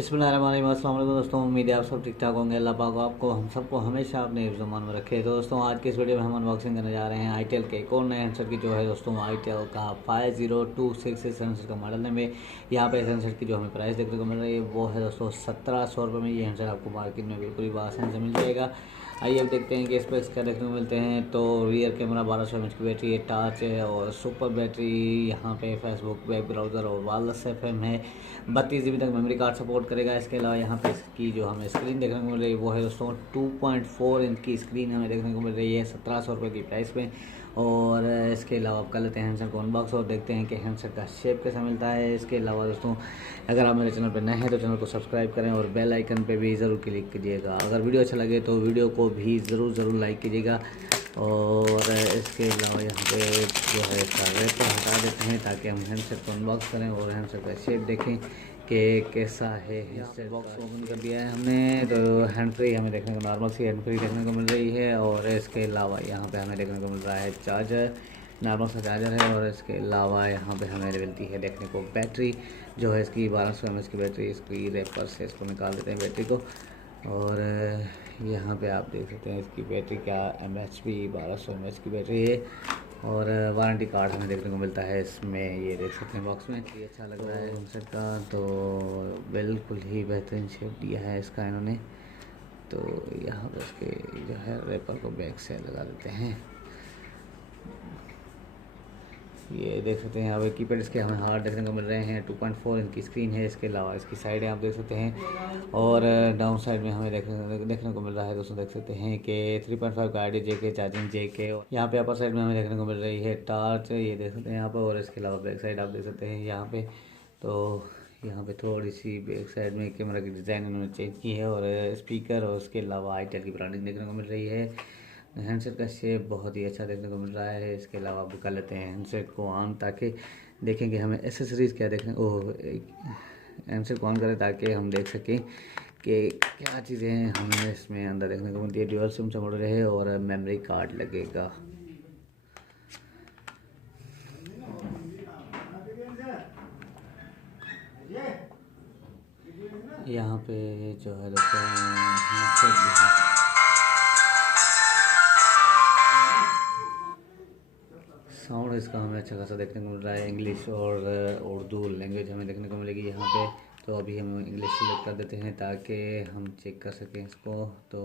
बिस्मिल्लाहिर्रहमानिर्रहीम। अस्सलाम वालेकुम दोस्तों, उम्मीद है आप सब ठीक ठाक होंगे। अल्लाह पाक आपको हम सबको हमेशा अपने ज़ुबान में रखे। तो दोस्तों आज के इस वीडियो में हम अनबॉक्सिंग करने जा रहे हैं आईटेल के एक और नए हैंडसेट की, जो है दोस्तों आईटेल का 5026 इस हैंडसेट का मॉडल नेम है। यहाँ पे इस हैंडसेट की जो हमें प्राइस देखने को मिल रही है वो है दोस्तों 1700 रुपये में। ये हैंडसेट आपको मार्केट में बिल्कुल ही आसानी से मिल जाएगा। आइए अब देखते हैं कि स्पेक्स क्या देखने को मिलते हैं। तो रियर कैमरा 1200 mAh की बैटरी है, टच है और सुपर बैटरी। यहाँ पे फेसबुक, वेब ब्राउज़र और वायरलेस FM है। 32 GB तक मेमोरी कार्ड सपोर्ट करेगा। इसके अलावा यहाँ पे इसकी जो हमें स्क्रीन देखने को मिल रही है वो है दोस्तों 2.4 इंच की स्क्रीन हमें देखने को मिल रही है 1700 रुपये की प्राइस में। और इसके अलावा आप कर लेते हैं हैंडसेट को अनबॉक्स और देखते हैं कि हैंडसेट का शेप कैसा मिलता है। इसके अलावा दोस्तों अगर आप मेरे चैनल पर नए हैं तो चैनल को सब्सक्राइब करें और बेल आइकन पे भी ज़रूर क्लिक कीजिएगा। अगर वीडियो अच्छा लगे तो वीडियो को भी ज़रूर लाइक कीजिएगा। और इसके अलावा यहाँ पे जो है इसका रैपर हटा देते हैं ताकि हम हैंडसेट को अनबॉक्स करें और हैंडसेट का शेप देखें कि कैसा है। हैंडसेट बॉक्स ओपन कर दिया है हमने, तो हैंड फ्री हमें देखने को, नॉर्मल सी हैंड फ्री देखने को मिल रही है। और इसके अलावा यहाँ पे हमें देखने को मिल रहा है चार्जर, नॉर्मल सा चार्जर है। और इसके अलावा यहाँ पे हमें मिलती है देखने को बैटरी, जो है इसकी 1200 mAh की बैटरी। इसकी रैपर से इसको निकाल देते हैं बैटरी को। और यहाँ पे आप देख सकते हैं इसकी बैटरी क्या MHP 1200 mAh की बैटरी है। और वारंटी कार्ड हमें देखने को मिलता है इसमें, ये देख सकते हैं बॉक्स में। ये अच्छा लग रहा है हैंडसेट का, तो बिल्कुल ही बेहतरीन शेप दिया है इसका इन्होंने। तो यहाँ पर इसके जो है रैपर को बैक से लगा देते हैं। ये देख सकते हैं यहाँ पे कीपैड इसके हमें हार्ड देखने को मिल रहे हैं। 2.4 इंच की स्क्रीन है। इसके अलावा इसकी साइडें आप देख सकते हैं। और डाउन साइड में हमें देखने को मिल रहा है दोस्तों, देख सकते हैं कि 3.5 का IDJK चार्जिंग JK। यहाँ पे अपर साइड में हमें देखने को मिल रही है टॉर्च, ये देख सकते हैं यहाँ पर। और इसके अलावा बैक साइड आप देख सकते हैं यहाँ पे। तो यहाँ पे थोड़ी सी बैक साइड में कैमरा की डिज़ाइन उन्होंने चेंज की है। और स्पीकर और उसके अलावा आईटेल की ब्रांडिंग देखने को मिल रही है। हैंडसेट का शेप बहुत ही अच्छा देखने को मिल रहा है। इसके अलावा आप कर लेते हैं हैंडसेट को ऑन, ताकि देखें कि हमें एसेसरीज़ क्या देखने हैंडसेट को ऑन करें ताकि हम देख सकें कि क्या चीज़ें हमें इसमें अंदर देखने को मिलती है। ड्यूअल सिम का मॉडल है और मेमोरी कार्ड लगेगा। यहाँ पे जो है दोस्तों हैंडसेट भी है। साउंड इसका हमें अच्छा खासा देखने को मिल रहा है। इंग्लिश और उर्दू लैंग्वेज हमें देखने को मिलेगी यहाँ पे। तो अभी हम इंग्लिश सेलेक्ट कर देते हैं ताकि हम चेक कर सकें इसको। तो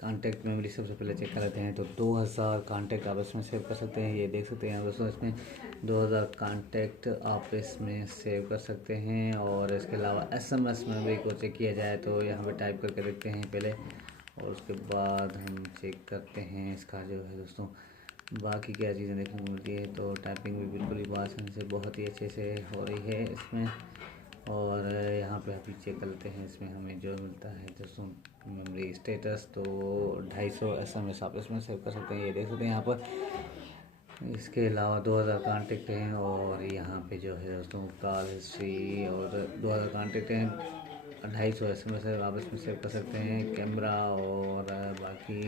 कॉन्टैक्ट मेमोरी सबसे पहले चेक कर लेते हैं। तो 2000 कॉन्टैक्ट आप इसमें सेव कर सकते हैं। ये देख सकते हैं दोस्तों, इसमें 2000 कॉन्टैक्ट आप इसमें सेव कर सकते हैं। और इसके अलावा SMS मेमोरी को चेक किया जाए तो यहाँ पे टाइप करके देखते हैं पहले, और उसके बाद हम चेक करते हैं इसका जो है दोस्तों बाकी क्या चीज़ें देखने को मिलती है। तो टाइपिंग भी बिल्कुल ही आसानी से बहुत ही अच्छे से हो रही है इसमें। और यहाँ पे अभी चेक कर लेते हैं इसमें हमें जो मिलता है दोस्तों मेमोरी स्टेटस। तो 250 SMS आप इसमें सेव कर सकते हैं, ये देख सकते हैं यहाँ पर। इसके अलावा 2000 कॉन्टेक्ट हैं। और यहाँ पे जो है दोस्तों कॉल हिस्ट्री और 2000 कॉन्टेक्ट हैं। 250 SMS है, आप इसमें सेव कर सकते हैं। कैमरा और बाकी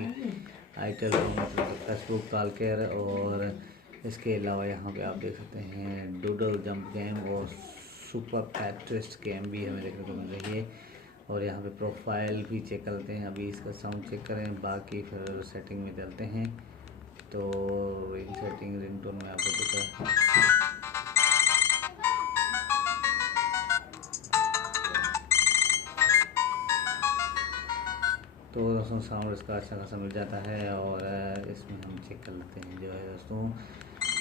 आईटेल मतलब फेसबुक, कॉल केयर। और इसके अलावा यहाँ पे आप देख सकते हैं डूडल जंप गेम और सुपर पैट ट्विस्ट गेम भी हमें देखने को मिल रही है। और यहाँ पे प्रोफाइल भी चेक करते हैं। अभी इसका साउंड चेक करें, बाकी फिर सेटिंग में चलते हैं। तो इन सेटिंग रिंगटोन में आपको दिखा। तो दोस्तों साउंड इसका अच्छा खासा मिल जाता है। और इसमें हम चेक कर लेते हैं जो है दोस्तों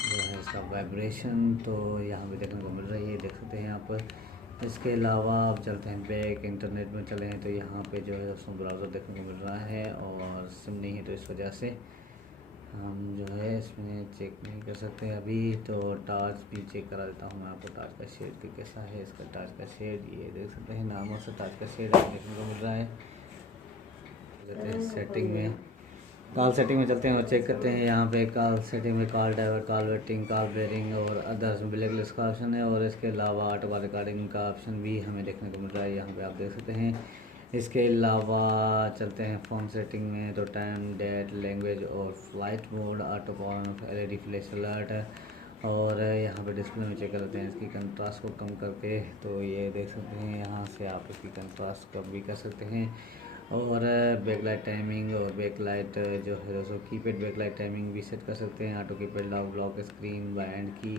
जो है इसका वाइब्रेशन, तो यहाँ पे देखने को मिल रही है, देख सकते हैं यहाँ पर। इसके अलावा आप चलते हैं बैक, इंटरनेट में चले हैं तो यहाँ पे जो है दोस्तों ब्राउज़र देखने को मिल रहा है। और सिम नहीं है तो इस वजह से हम जो है इसमें चेक नहीं कर सकते अभी। तो टार्च भी चेक करा देता हूँ मैं आपको, टार्च का शेड भी कैसा है। इसका टार्च का शेड ये देख सकते हैं, नॉर्मल से टार्च का शेड देखने को मिल रहा है। सेटिंग में, कॉल सेटिंग में चलते हैं और चेक करते हैं। यहाँ पे कॉल सेटिंग में call divert, call waiting, call bearing और अदर्स में ब्लैक लिस्ट का ऑप्शन है। और इसके अलावा ऑटो रिकॉर्डिंग का ऑप्शन भी हमें देखने को मिल रहा है, यहाँ पे आप देख सकते हैं। इसके अलावा चलते हैं फ़ोन सेटिंग में, तो टाइम, डेट, लैंग्वेज और flight mode, auto on, LED flash alert और यहाँ पे डिस्प्ले में चेक कर लेते हैं इसकी कंट्रास्ट को कम करके। तो ये देख सकते हैं, यहाँ से आप इसकी कंट्रास्ट कम भी कर सकते हैं। और बैकलाइट टाइमिंग और बैकलाइट जो है दोस्तों कीपैड बैकलाइट टाइमिंग भी सेट कर सकते हैं, auto keypad lock screen bye and की।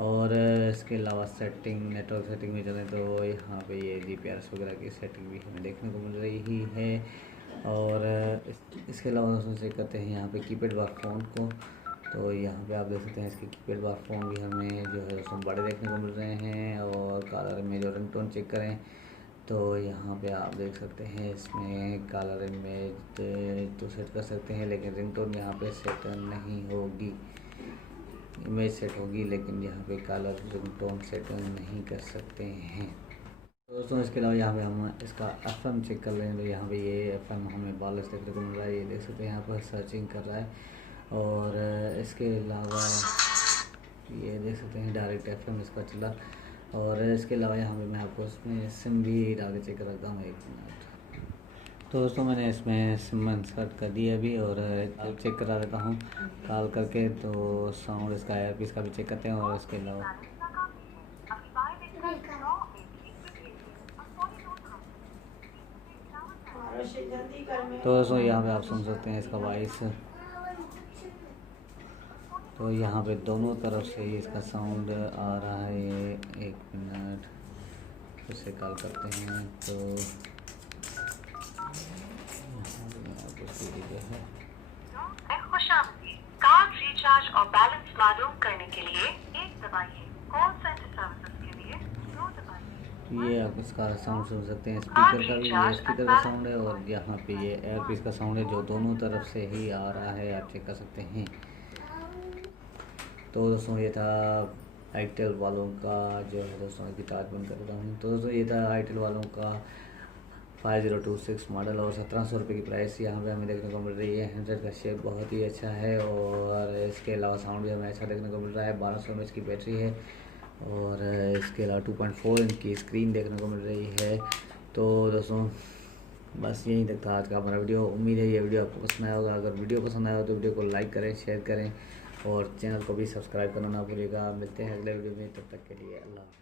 और इसके अलावा सेटिंग, नेटवर्क सेटिंग में चलें तो यहाँ पे ये GPRS वगैरह की सेटिंग भी हमें देखने को मिल रही है। और इसके अलावा दोस्तों चेक करते हैं यहाँ पे कीपैड बार फ़ोन को। तो यहाँ पे आप देख सकते हैं इसके कीपैड बार फ़ोन भी हमें जो है दोस्तों बड़े देखने को मिल रहे हैं। और कलर में जो रिंगटोन चेक करें तो यहाँ पे आप देख सकते हैं इसमें कलर इमेज तो सेट कर सकते हैं, लेकिन रिंगटोन यहाँ पे सेट नहीं होगी। इमेज सेट होगी लेकिन यहाँ पे कलर रिंगटोन सेट नहीं कर सकते हैं। दोस्तों इसके अलावा यहाँ पे हम इसका FM चेक कर लें तो यहाँ पे ये FM हमें बालस देखने को मिल रहा है, ये देख सकते हैं यहाँ पर सर्चिंग कर रहा है। और इसके अलावा ये देख सकते हैं डायरेक्ट FM इसका चला। और इसके अलावा यहाँ पे मैं आपको इसमें सिम भी डाल के चेक कर रखता हूँ, 1 मिनट। तो दोस्तों मैंने इसमें सिम इंसर्ट कर दिया अभी और कॉल चेक करा देता हूँ कॉल करके। तो साउंड इसका एयरपीस का भी चेक करते हैं। और इसके अलावा तो दोस्तों यहाँ पे आप सुन सकते हैं इसका वॉइस। तो यहाँ पे दोनों तरफ से ही इसका साउंड आ रहा है। ये 1 मिनट फिर से कॉल करते हैं तो कार्ड रिचार्ज और बैलेंस मालूम करने के लिए 1 दबाइए। कॉल सेंटर सर्विसेज के लिए 2 दबाइए। ये आप इसका साउंड सुन सकते हैं, स्पीकर का भी, ये स्पीकर का साउंड है और यहाँ पे ये एयरपीस का साउंड है जो दोनों तरफ से ही आ रहा है, आप चेक कर सकते हैं। तो दोस्तों ये था आईटेल वालों का जो है दोस्तों गिटार बंद कर रहा हूँ। तो दोस्तों ये था आईटेल वालों का 5026 मॉडल और 1700 रुपये की प्राइस यहाँ पे हमें देखने को मिल रही है। हैंडसेट का शेप बहुत ही अच्छा है और इसके अलावा साउंड भी हमें अच्छा देखने को मिल रहा है। 1200 mAh की बैटरी है और इसके अलावा 2.4 इंच की स्क्रीन देखने को मिल रही है। तो दोस्तों बस यहीं तक था आज का हमारा वीडियो। उम्मीद है ये वीडियो आपको पसंद आया होगा। अगर वीडियो पसंद आया हो तो वीडियो को लाइक करें, शेयर करें और चैनल को भी सब्सक्राइब करना ना भूलिएगा। मिलते हैं अगले वीडियो में, तब तक के लिए अल्लाह।